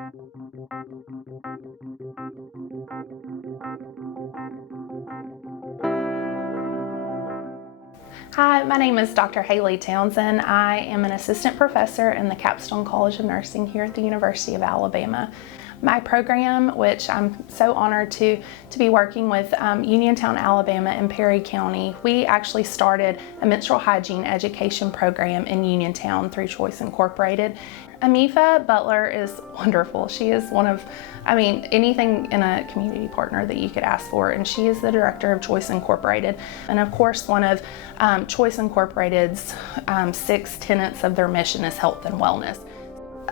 Hi, my name is Dr. HaleyTownsend. I am an assistant professor in the Capstone College of Nursing here at the University of Alabama. My program, which I'm so honored to be working with Uniontown, Alabama and Perry County, we actually started a menstrual hygiene education program in Uniontown through Choice Incorporated. Emefa Butler is wonderful. She is one of, anything in a community partner that you could ask for, and she is the director of Choice Incorporated. And of course, one of Choice Incorporated's 6 tenets of their mission is health and wellness.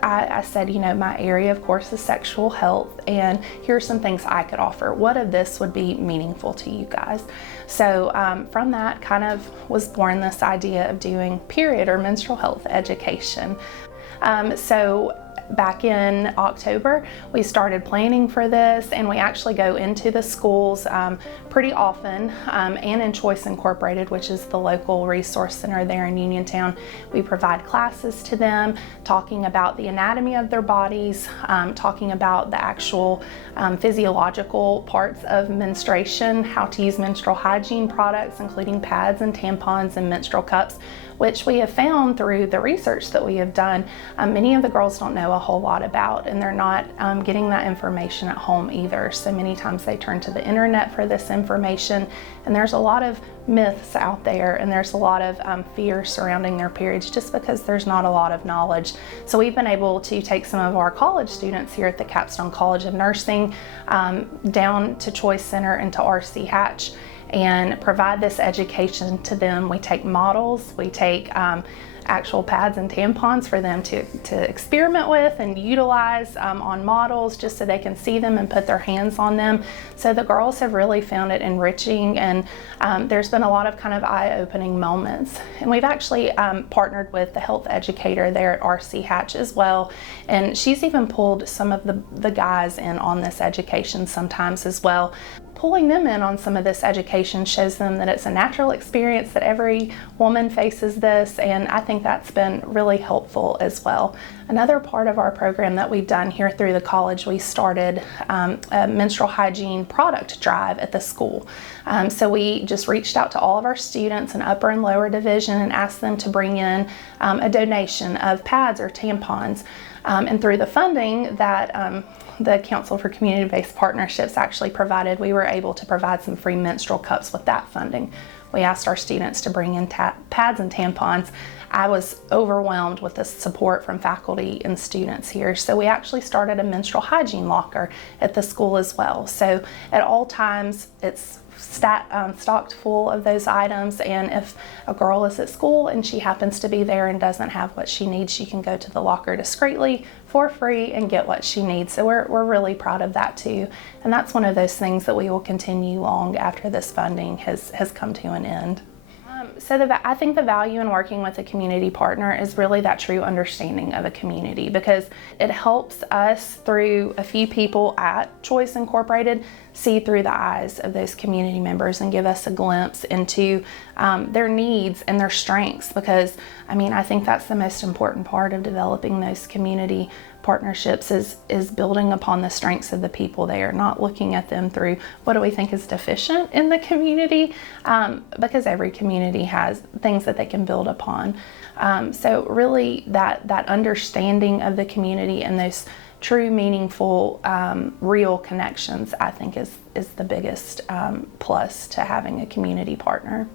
I said, my area, of course, is sexual health, and here's some things I could offer. What of this would be meaningful to you guys? So from that kind of was born this idea of doing period or menstrual health education. So back in October, we started planning for this, and we actually go into the schools pretty often, and in Choice Incorporated, which is the local resource center there in Uniontown. We provide classes to them, talking about the anatomy of their bodies, talking about the actual physiological parts of menstruation, how to use menstrual hygiene products, including pads and tampons and menstrual cups, which we have found through the research that we have done, many of the girls don't know a whole lot about, and they're not getting that information at home either. So many times they turn to the internet for this information, and there's a lot of myths out there, and there's a lot of fear surrounding their periods just because there's not a lot of knowledge. So we've been able to take some of our college students here at the Capstone College of Nursing down to Choice Center and to RC Hatch and provide this education to them. We take models, we take actual pads and tampons for them to experiment with and utilize on models, just so they can see them and put their hands on them. So the girls have really found it enriching, and there's been a lot of kind of eye-opening moments. And we've actually partnered with the health educator there at RC Hatch as well, and she's even pulled some of the guys in on this education sometimes as well. Pulling them in on some of this education shows them that it's a natural experience, that every woman faces this, and I think that's been really helpful as well. Another part of our program that we've done here through the college, we started a menstrual hygiene product drive at the school. So we just reached out to all of our students in upper and lower division and asked them to bring in a donation of pads or tampons. And through the funding that the Council for Community-Based Partnerships actually provided, we were able to provide some free menstrual cups with that funding. We asked our students to bring in pads and tampons. I was overwhelmed with the support from faculty and students here. So we actually started a menstrual hygiene locker at the school as well. So at all times, it's stocked full of those items, and if a girl is at school and she happens to be there and doesn't have what she needs, she can go to the locker discreetly for free and get what she needs. So we're really proud of that too, and that's one of those things that we will continue long after this funding has come to an end. I think the value in working with a community partner is really that true understanding of a community, because it helps us, through a few people at Choice Incorporated, see through the eyes of those community members and give us a glimpse into their needs and their strengths, because I think that's the most important part of developing those community partnerships is building upon the strengths of the people there, not looking at them through what do we think is deficient in the community, because every community has things that they can build upon. So really that understanding of the community and those true, meaningful, real connections, I think is the biggest plus to having a community partner.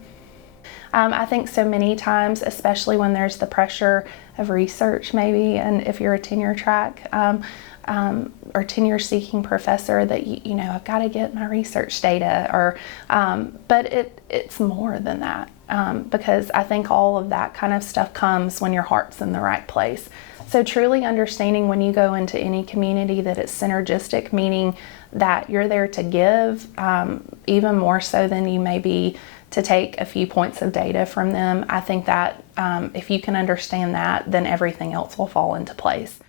I think so many times, especially when there's the pressure of research maybe, and if you're a tenure track or tenure seeking professor, that I've got to get my research data, or but it's more than that, because I think all of that kind of stuff comes when your heart's in the right place. So truly understanding when you go into any community that it's synergistic, meaning that you're there to give, even more so than you may be to take a few points of data from them. I think that if you can understand that, then everything else will fall into place.